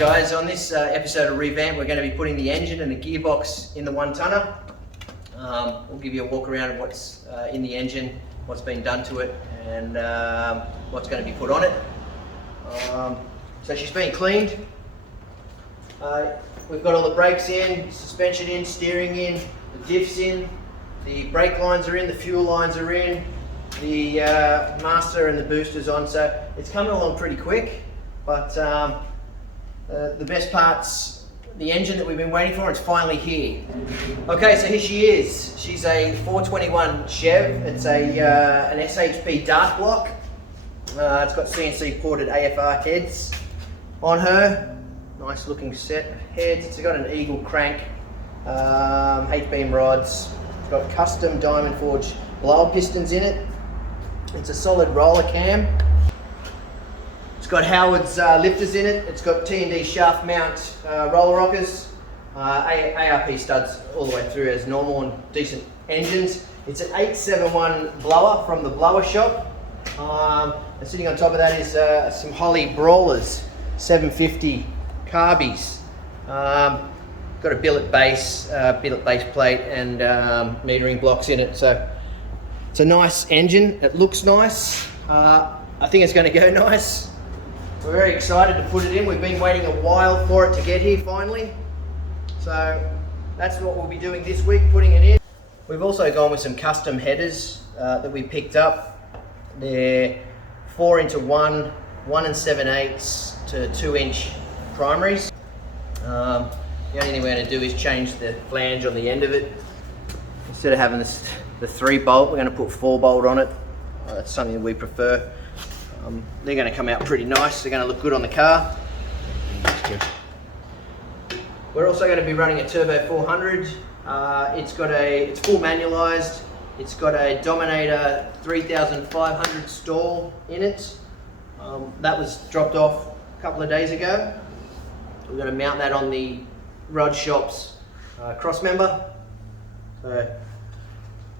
Alright guys, on this episode of Revamp we're going to be putting the engine and the gearbox in the 1-tonner. We'll give you a walk around of what's in the engine, what's been done to it, and what's going to be put on it. So she's been cleaned. We've got all the brakes in, suspension in, steering in, the diffs in, the brake lines are in, the fuel lines are in, the master and the booster's on, so it's coming along pretty quick. But the best part's the engine that we've been waiting for. It's finally here. Okay, so here she is. She's a 421 Chev. It's an SHP dark block. It's got CNC ported AFR heads on her. Nice looking set of heads. It's got an Eagle crank, 8-beam rods. It's got custom diamond forged blower pistons in it. It's a solid roller cam. It's got Howard's lifters in it. It's got T&D shaft mount roller rockers, ARP studs all the way through as normal and decent engines. It's an 871 blower from the blower shop. And sitting on top of that is some Holly Brawlers 750 carbies. Got a billet base plate and metering blocks in it. So it's a nice engine. It looks nice. I think it's going to go nice. We're very excited to put it in. We've been waiting a while for it to get here finally. So that's what we'll be doing this week, putting it in. We've also gone with some custom headers that we picked up. They're 4x1, 1 7/8 to 2-inch primaries. The only thing we're going to do is change the flange on the end of it. Instead of having the 3-bolt, we're going to put 4-bolt on it. That's something that we prefer. They're going to come out pretty nice. They're going to look good on the car. We're also going to be running a Turbo 400. It's full manualized. It's got a Dominator 3500 stall in it. That was dropped off a couple of days ago. We're going to mount that on the Rod Shop's cross member. So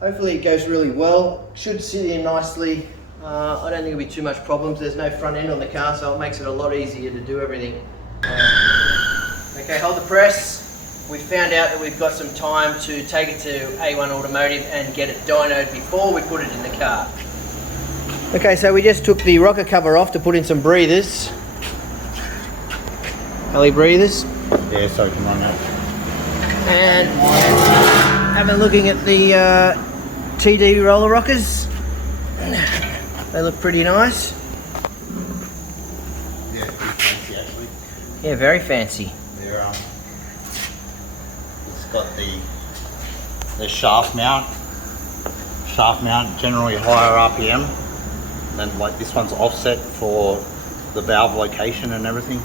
hopefully it goes really well. Should sit in nicely. I don't think it'll be too much problems. There's no front end on the car, so it makes it a lot easier to do everything. Okay, hold the press. We found out that we've got some time to take it to A1 Automotive and get it dynoed before we put it in the car. Okay, so we just took the rocker cover off to put in some breathers. Heli breathers. Yeah, so come on now. And having a looking at the TD roller rockers. They look pretty nice. Yeah, pretty fancy actually. Yeah, very fancy. They're it's got the shaft mount. Shaft mount generally higher RPM. And like this one's offset for the valve location and everything.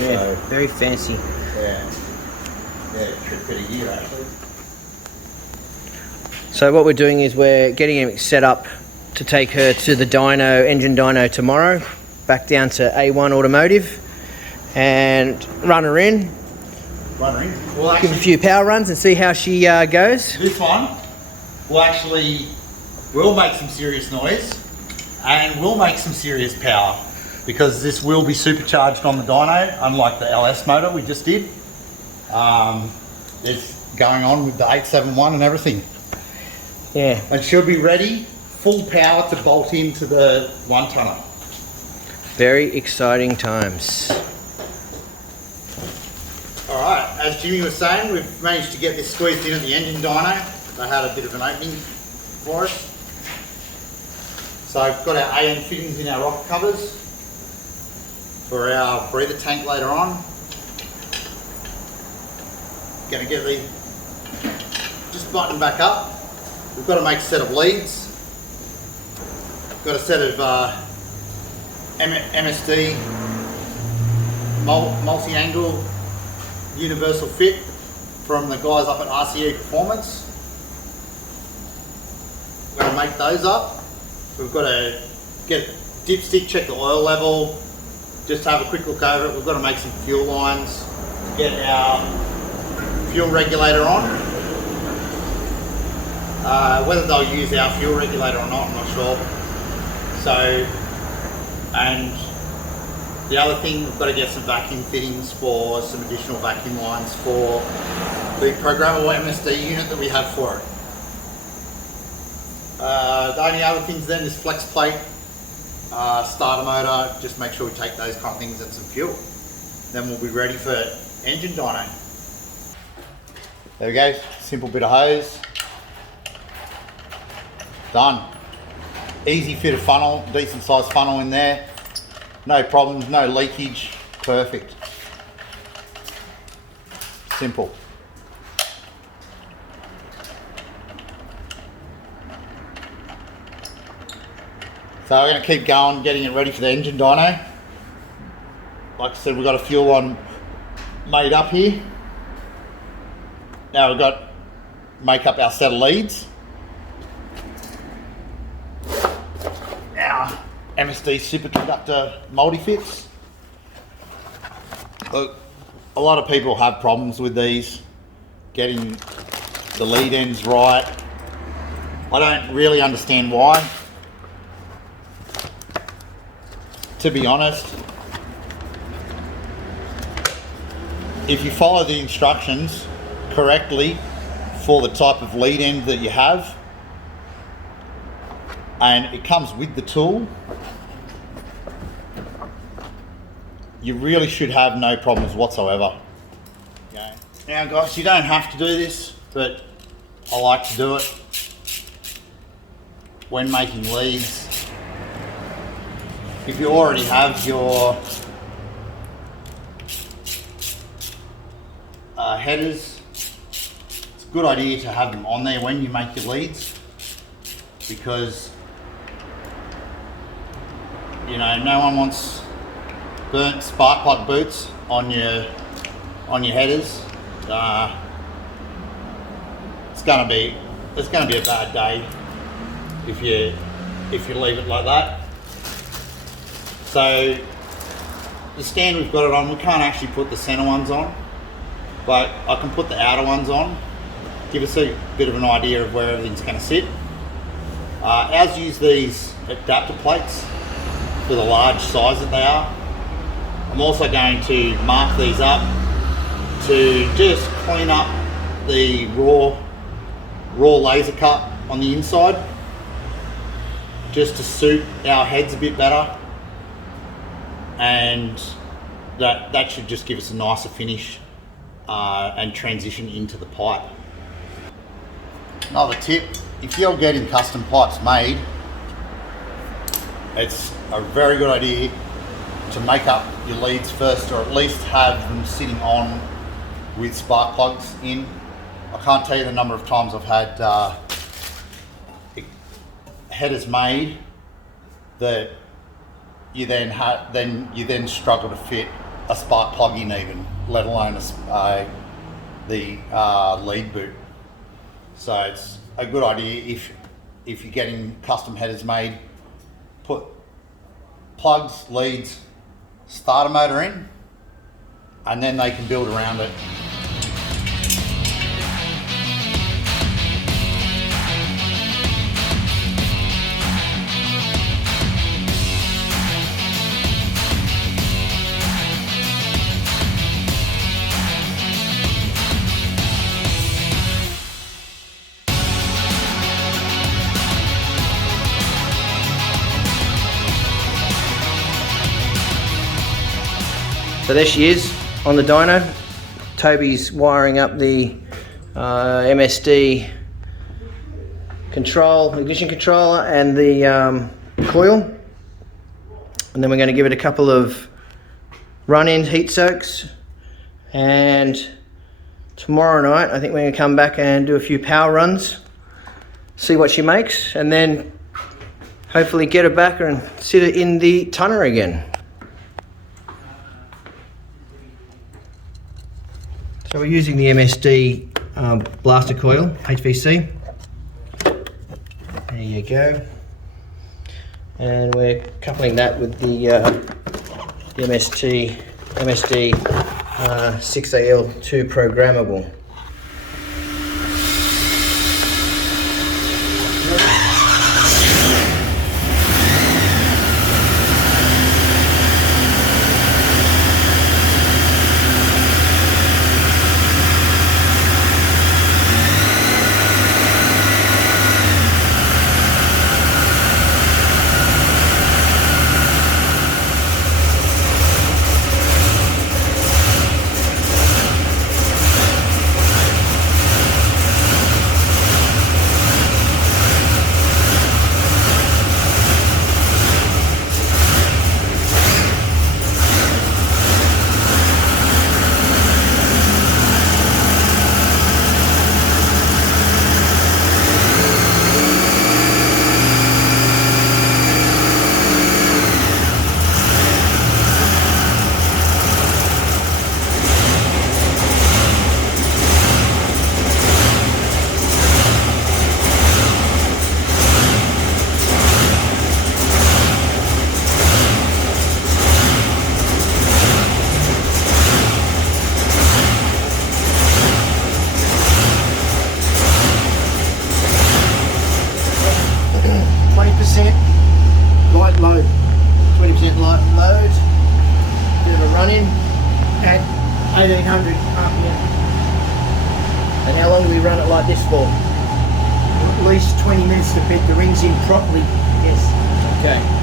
Yeah, so, very fancy. Yeah, trip bit a year actually. So what we're doing is we're getting it set up to take her to the dyno, engine dyno tomorrow, back down to A1 Automotive and run her in. Well, Give actually, a few power runs and see how she goes. this one will make some serious noise and will make some serious power because this will be supercharged on the dyno, unlike the LS motor we just did. It's going on with the 871 and everything. Yeah. And she'll be ready, full power to bolt into the 1-tonner. Very exciting times. Alright, as Jimmy was saying, we've managed to get this squeezed in at the engine dyno. They had a bit of an opening for us. So I've got our AM fittings in our rocker covers for our breather tank later on. Going to get these, just button them back up. We've got to make a set of leads. We've got a set of MSD multi-angle universal fit from the guys up at RCE Performance. We're going to make those up. We've got to get a dipstick, check the oil level, just have a quick look over it. We've got to make some fuel lines, get our fuel regulator on. Whether they'll use our fuel regulator or not, I'm not sure. So, and The other thing, we've got to get some vacuum fittings for some additional vacuum lines for the programmable MSD unit that we have for it. The only other things then is flex plate, starter motor, just make sure we take those kind of things and some fuel. Then we'll be ready for engine dyno. There we go, simple bit of hose. Done. Easy fit of funnel, decent sized funnel in there. No problems, no leakage, perfect. Simple. So we're going to keep going, getting it ready for the engine dyno. Like I said, we've got a fuel one made up here. Now we've got to make up our set of leads. Our MSD superconductor multi-fits. Look, a lot of people have problems with these, getting the lead ends right. I don't really understand why. To be honest, if you follow the instructions correctly for the type of lead end that you have, and it comes with the tool, you really should have no problems whatsoever. Okay. Now guys, you don't have to do this, but I like to do it when making leads. If you already have your headers, it's a good idea to have them on there when you make your leads, because you know, no one wants burnt spark plug boots on your headers. It's gonna be a bad day if you leave it like that. So the stand we've got it on, we can't actually put the center ones on, but I can put the outer ones on, give us a bit of an idea of where everything's going to sit. Ours use these adapter plates for the large size that they are. I'm also going to mark these up to just clean up the raw laser cut on the inside, just to suit our heads a bit better, and that should just give us a nicer finish and transition into the pipe. Another tip, if you're getting custom pipes made, it's a very good idea to make up your leads first, or at least have them sitting on with spark plugs in. I can't tell you the number of times I've had headers made that you then struggle to fit a spark plug in, even let alone the lead boot. So it's a good idea if you're getting custom headers made, put plugs, leads, starter motor in, and then they can build around it. So there she is on the dyno. Toby's wiring up the MSD ignition controller and the coil, and then we're going to give it a couple of run-in heat soaks, and tomorrow night I think we're going to come back and do a few power runs, see what she makes, and then hopefully get her back and sit her in the tonner again. So we're using the MSD blaster coil, HVC. There you go. And we're coupling that with the MSD 6AL2 programmable. at 1800 RPM. And how long do we run it like this for? At least 20 minutes to bed the rings in properly. Yes. Okay.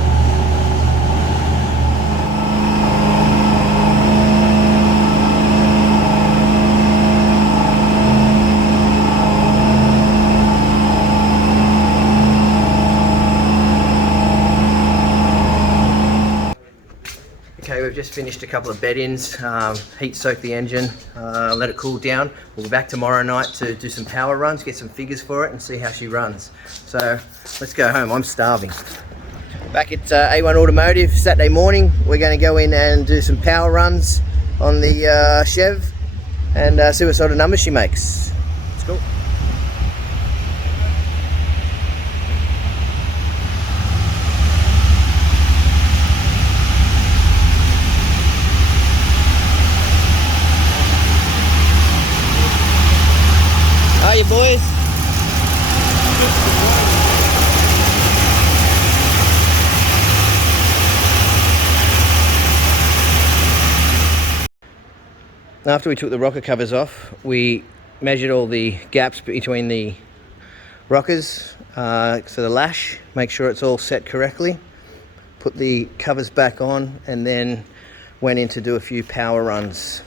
Okay, we've just finished a couple of bed-ins, heat soak the engine, let it cool down. We'll be back tomorrow night to do some power runs, get some figures for it and see how she runs. So let's go home, I'm starving. Back at A1 Automotive, Saturday morning, we're going to go in and do some power runs on the Chev and see what sort of numbers she makes. Let's go. How are you, boys? After we took the rocker covers off, we measured all the gaps between the rockers, so the lash, make sure it's all set correctly, put the covers back on, and then went in to do a few power runs.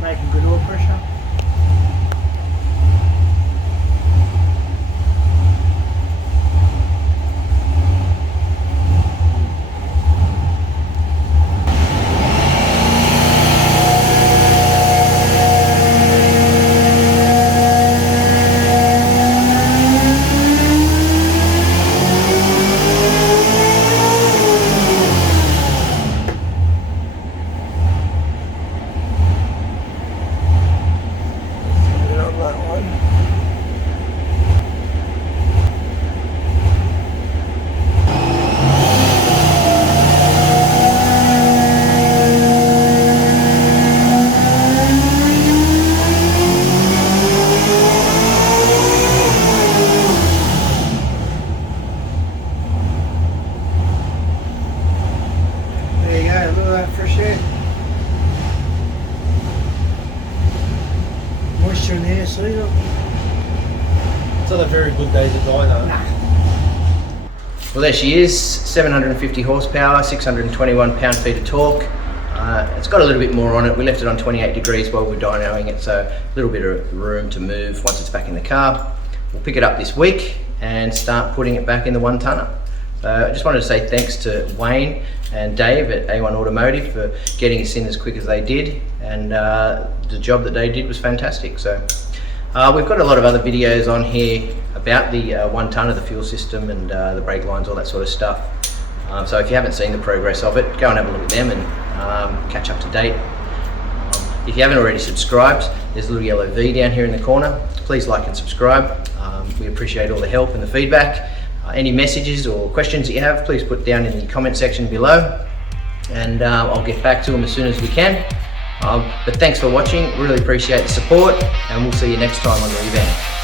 Making good oil pressure. There you go, look at that fresh air. Moisture in the air, see look. It's not a very good day to Dyno. Nah. Well, there she is, 750 horsepower, 621 pound-feet of torque. It's got a little bit more on it. We left it on 28 degrees while we're dynoing it, so a little bit of room to move once it's back in the car. We'll pick it up this week and start putting it back in the one-tonner. I just wanted to say thanks to Wayne and Dave at A1 Automotive for getting us in as quick as they did, and the job that they did was fantastic. So we've got a lot of other videos on here about the one-tonner, the fuel system and the brake lines, all that sort of stuff. So if you haven't seen the progress of it, go and have a look at them and catch up to date. If you haven't already subscribed, there's a little yellow V down here in the corner. Please like and subscribe. We appreciate all the help and the feedback. Any messages or questions that you have, please put down in the comment section below, and I'll get back to them as soon as we can. But thanks for watching, really appreciate the support, and we'll see you next time on the event.